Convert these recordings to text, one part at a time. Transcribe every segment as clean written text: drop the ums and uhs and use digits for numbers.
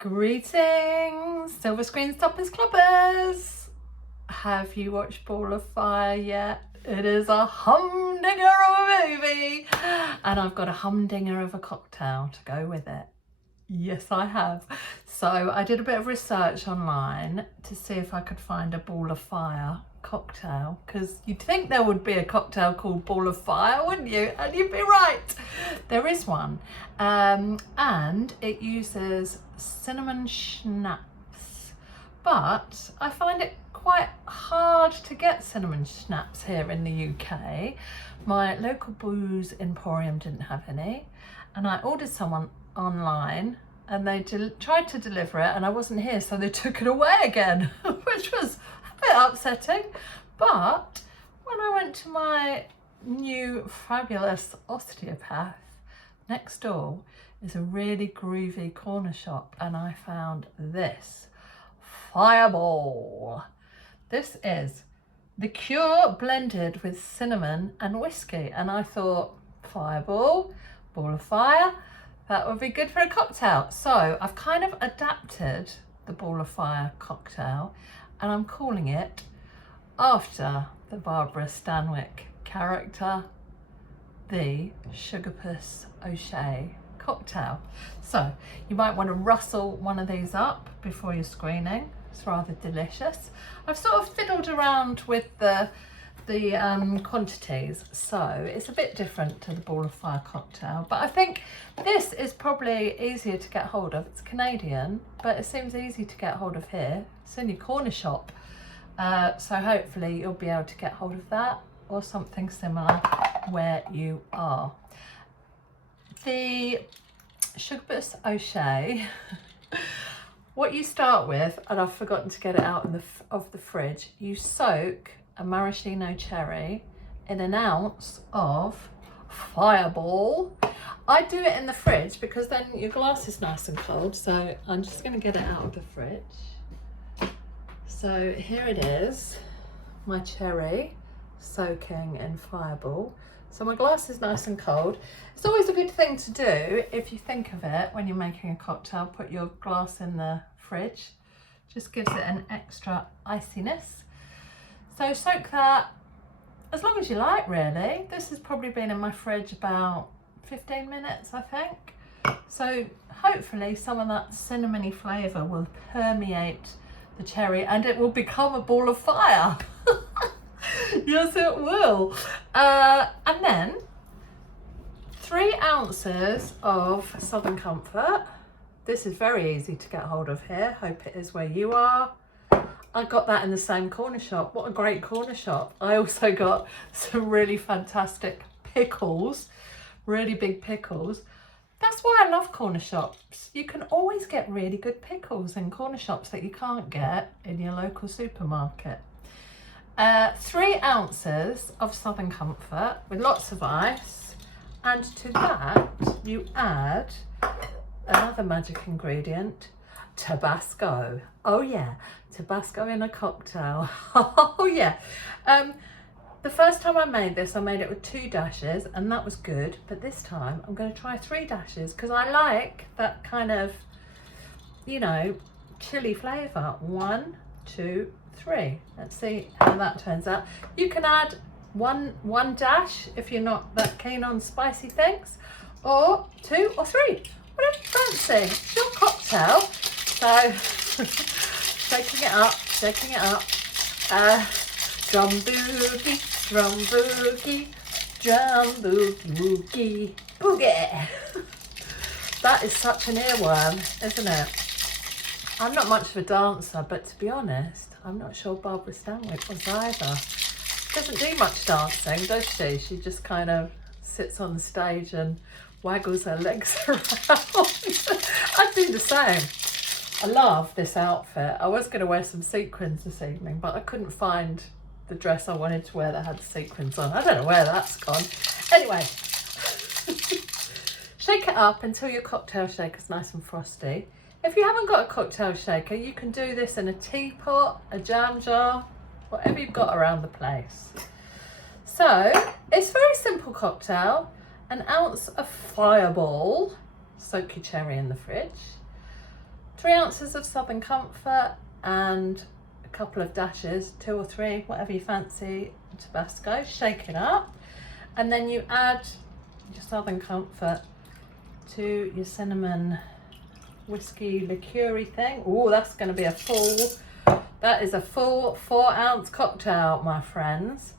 Greetings, Silver Screen Stoppers Clubbers! Have you watched Ball of Fire yet? It is a humdinger of a movie, and I've got a humdinger of a cocktail to go with it. Yes, I have. So I did a bit of research online to see if I could find a Ball of Fire cocktail, because you'd think there would be a cocktail called Ball of Fire, wouldn't you? And you'd be right. There is one, and it uses cinnamon schnapps, but I find it quite hard to get cinnamon schnapps here in the UK. My local booze emporium didn't have any, and I ordered someone online and they tried to deliver it and I wasn't here, so they took it away again, which was a bit upsetting. But when I went to my new fabulous osteopath, next door is a really groovy corner shop, and I found this Fireball. This is the Cure blended with cinnamon and whiskey, and I thought, Fireball, Ball of Fire, that would be good for a cocktail. So I've kind of adapted the Ball of Fire cocktail, and I'm calling it after the Barbara Stanwyck character, the Sugarpuss O'Shea cocktail. So you might want to rustle one of these up before you're screening. It's rather delicious. I've sort of fiddled around with the quantities, so it's a bit different to the Ball of Fire cocktail, but I think this is probably easier to get hold of. It's Canadian, but it seems easy to get hold of here. It's in your corner shop, so hopefully you'll be able to get hold of that or something similar where you are. The Sugarpuss O'Shea, what you start with, and I've forgotten to get it out of the fridge, you soak a maraschino cherry in an ounce of Fireball. I do it in the fridge because then your glass is nice and cold, so I'm just going to get it out of the fridge. So here it is, my cherry soaking in Fireball. So my glass is nice and cold. It's always a good thing to do, if you think of it, when you're making a cocktail, put your glass in the fridge. Just gives it an extra iciness. So soak that as long as you like, really. This has probably been in my fridge about 15 minutes, I think. So hopefully some of that cinnamony flavour will permeate the cherry and it will become a ball of fire. Yes, it will. And then 3 ounces of Southern Comfort. This is very easy to get hold of here. Hope it is where you are. I got that in the same corner shop. What a great corner shop. I also got some really fantastic pickles, really big pickles. That's why I love corner shops. You can always get really good pickles in corner shops that you can't get in your local supermarket. 3 ounces of Southern Comfort with lots of ice, and to that you add another magic ingredient, Tabasco. Oh yeah, Tabasco in a cocktail. Oh yeah. The first time I made this, I made it with 2 dashes and that was good, but this time I'm going to try 3 dashes because I like that kind of, you know, chili flavour. 1, 2, 3. Let's see how that turns out. You can add one dash if you're not that keen on spicy things, or 2 or 3, whatever you fancy. It's your cocktail. So shaking it up, drum boogie, drum boogie, drum boogie, boogie, boogie. That is such an earworm, isn't it? I'm not much of a dancer, but to be honest, I'm not sure Barbara Stanwyck was either. She doesn't do much dancing, does she? She just kind of sits on the stage and waggles her legs around. I'd do the same. I love this outfit. I was going to wear some sequins this evening, but I couldn't find the dress I wanted to wear that had the sequins on. I don't know where that's gone. Anyway, shake it up until your cocktail shaker's nice and frosty. If you haven't got a cocktail shaker, you can do this in a teapot, a jam jar, whatever you've got around the place. So it's a very simple cocktail. An ounce of Fireball, soak your cherry in the fridge. 3 ounces of Southern Comfort and a couple of dashes, 2 or 3, whatever you fancy, Tabasco. Shake it up, and then you add your Southern Comfort to your cinnamon whiskey liqueur thing. Oh, that's going to be that is a full 4 ounce cocktail, my friends.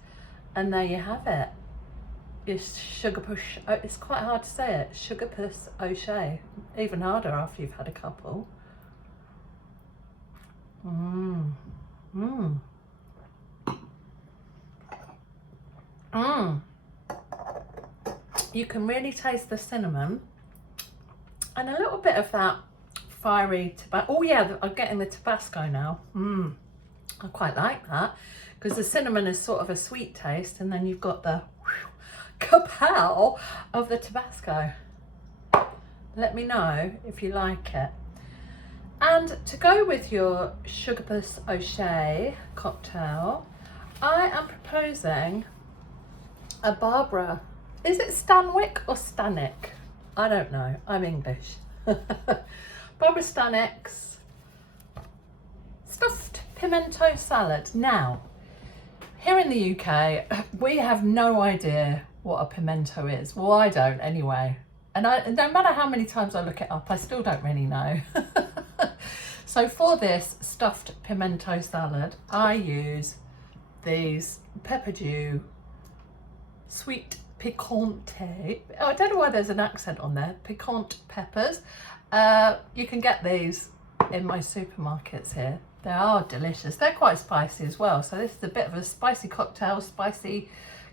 And there you have it. It's Sugarpuss. Oh, it's quite hard to say it. Sugarpuss O'Shea. Even harder after you've had a couple. Mmm. Mmm. Mmm. You can really taste the cinnamon and a little bit of that fiery tobacco. Oh yeah, I'm getting the Tabasco now. I quite like that because the cinnamon is sort of a sweet taste, and then you've got the kapow of the Tabasco. Let me know if you like it. And to go with your Sugarpuss O'Shea cocktail, I am proposing a Barbara. Is it Stanwyck or Stanwyck? I don't know. I'm English. Barbara Stanwyck's stuffed pimento salad. Now, here in the UK, we have no idea what a pimento is. Well, I don't anyway. And no matter how many times I look it up, I still don't really know. So for this stuffed pimento salad, I use these pepper dew sweet picante. Oh, I don't know why there's an accent on there. Picante peppers. You can get these in my supermarkets here. They are delicious. They're quite spicy as well. So this is a bit of a spicy cocktail, spicy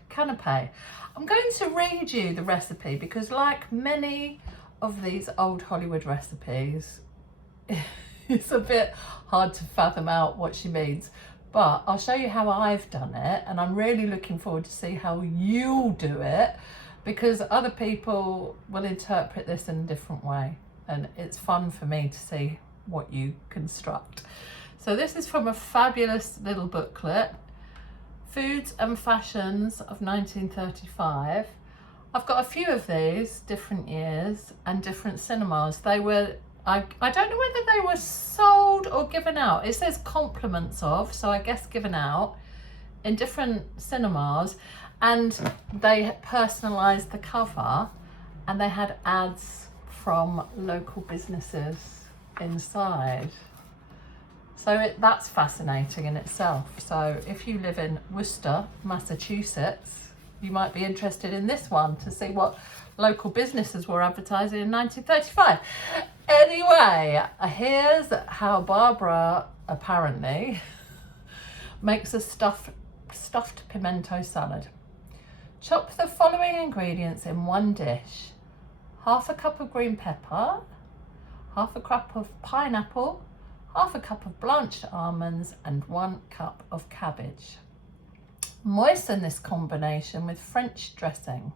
canapé. I'm going to read you the recipe because, like many of these old Hollywood recipes, it's a bit hard to fathom out what she means. But I'll show you how I've done it, and I'm really looking forward to see how you'll do it, because other people will interpret this in a different way, and it's fun for me to see what you construct. So this is from a fabulous little booklet, Foods and Fashions of 1935. I've got a few of these, different years and different cinemas. They were, I don't know whether they were sold or given out. It says compliments of, so I guess given out in different cinemas, and they personalised the cover and they had ads from local businesses inside. So that's fascinating in itself. So if you live in Worcester, Massachusetts, you might be interested in this one to see what local businesses were advertising in 1935. Anyway, here's how Barbara apparently makes a stuffed pimento salad. Chop the following ingredients in one dish: half a cup of green pepper, half a cup of pineapple, half a cup of blanched almonds, and 1 cup of cabbage. Moisten this combination with French dressing.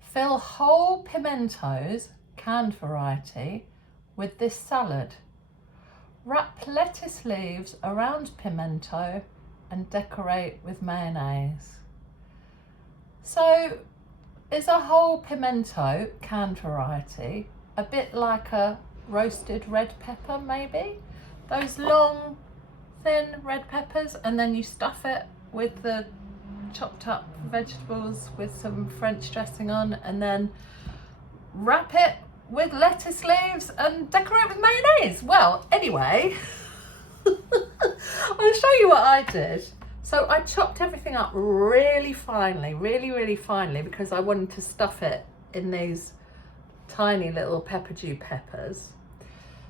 Fill whole pimentos, canned variety, with this salad. Wrap lettuce leaves around pimento and decorate with mayonnaise. So is a whole pimento, canned variety, a bit like a roasted red pepper maybe? Those long, thin red peppers, and then you stuff it with the chopped up vegetables with some French dressing on, and then wrap it with lettuce leaves and decorate with mayonnaise. Well, anyway, I'll show you what I did. So I chopped everything up really finely, really finely, because I wanted to stuff it in these tiny little pepper dew peppers.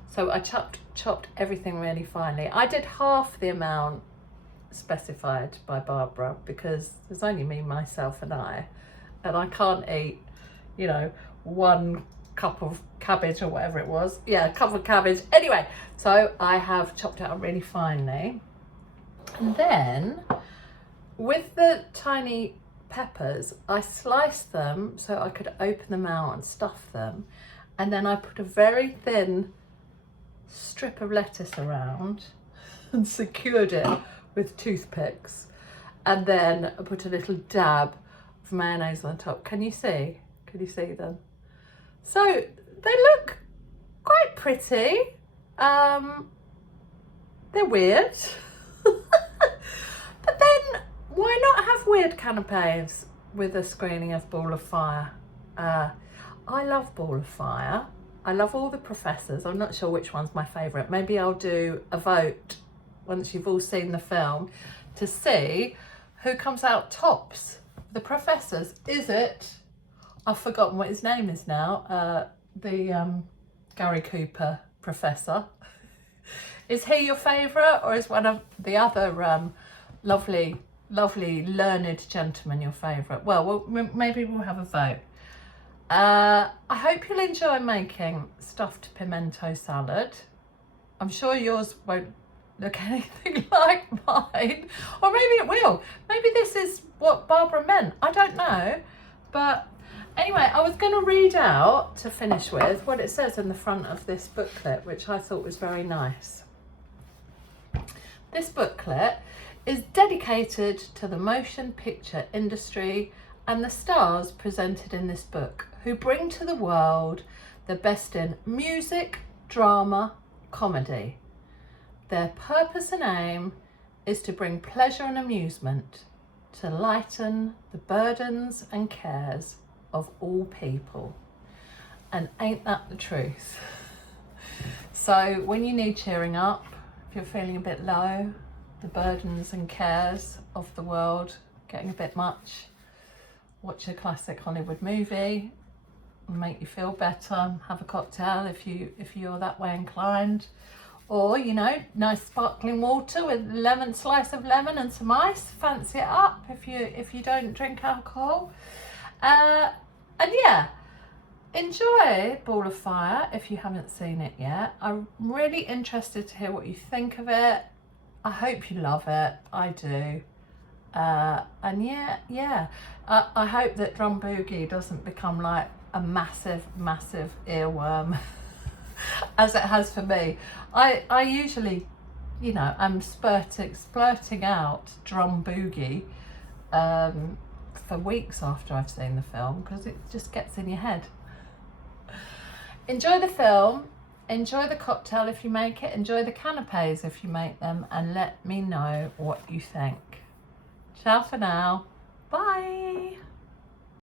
So I chopped everything really finely. I did half the amount specified by Barbara because there's only me, myself and I can't eat, 1 cup of cabbage or whatever it was. Yeah, a cup of cabbage. Anyway, so I have chopped it up really finely. And then with the tiny peppers, I sliced them so I could open them out and stuff them. And then I put a very thin strip of lettuce around and secured it with toothpicks, and then I put a little dab of mayonnaise on top. Can you see them? So they look quite pretty. They're weird. But then why not have weird canapes with a screening of Ball of Fire? I love Ball of Fire. I love all the professors. I'm not sure which one's my favourite. Maybe I'll do a vote once you've all seen the film to see who comes out tops. The professors. Is it, I've forgotten what his name is now, the Gary Cooper professor. Is he your favourite, or is one of the other lovely learned gentlemen your favourite? Well, maybe we'll have a vote. I hope you'll enjoy making stuffed pimento salad. I'm sure yours won't look anything like mine, or maybe it will. Maybe this is what Barbara meant. I don't know. But anyway, I was going to read out, to finish with, what it says in the front of this booklet, which I thought was very nice. This booklet is dedicated to the motion picture industry and the stars presented in this book, who bring to the world the best in music, drama, comedy. Their purpose and aim is to bring pleasure and amusement, to lighten the burdens and cares of all people. And ain't that the truth? So when you need cheering up, if you're feeling a bit low, the burdens and cares of the world getting a bit much, watch a classic Hollywood movie, make you feel better, have a cocktail if you're that way inclined, or nice sparkling water with a slice of lemon and some ice, fancy it up if you don't drink alcohol. And yeah, enjoy Ball of Fire if you haven't seen it yet. I'm really interested to hear what you think of it. I hope you love it. I do. And yeah, I hope that Drum Boogie doesn't become like a massive earworm as it has for me. I usually, I'm splurting out Drum Boogie for weeks after I've seen the film, because it just gets in your head. Enjoy the film, enjoy the cocktail if you make it, enjoy the canapes if you make them, and let me know what you think. Ciao for now. Bye.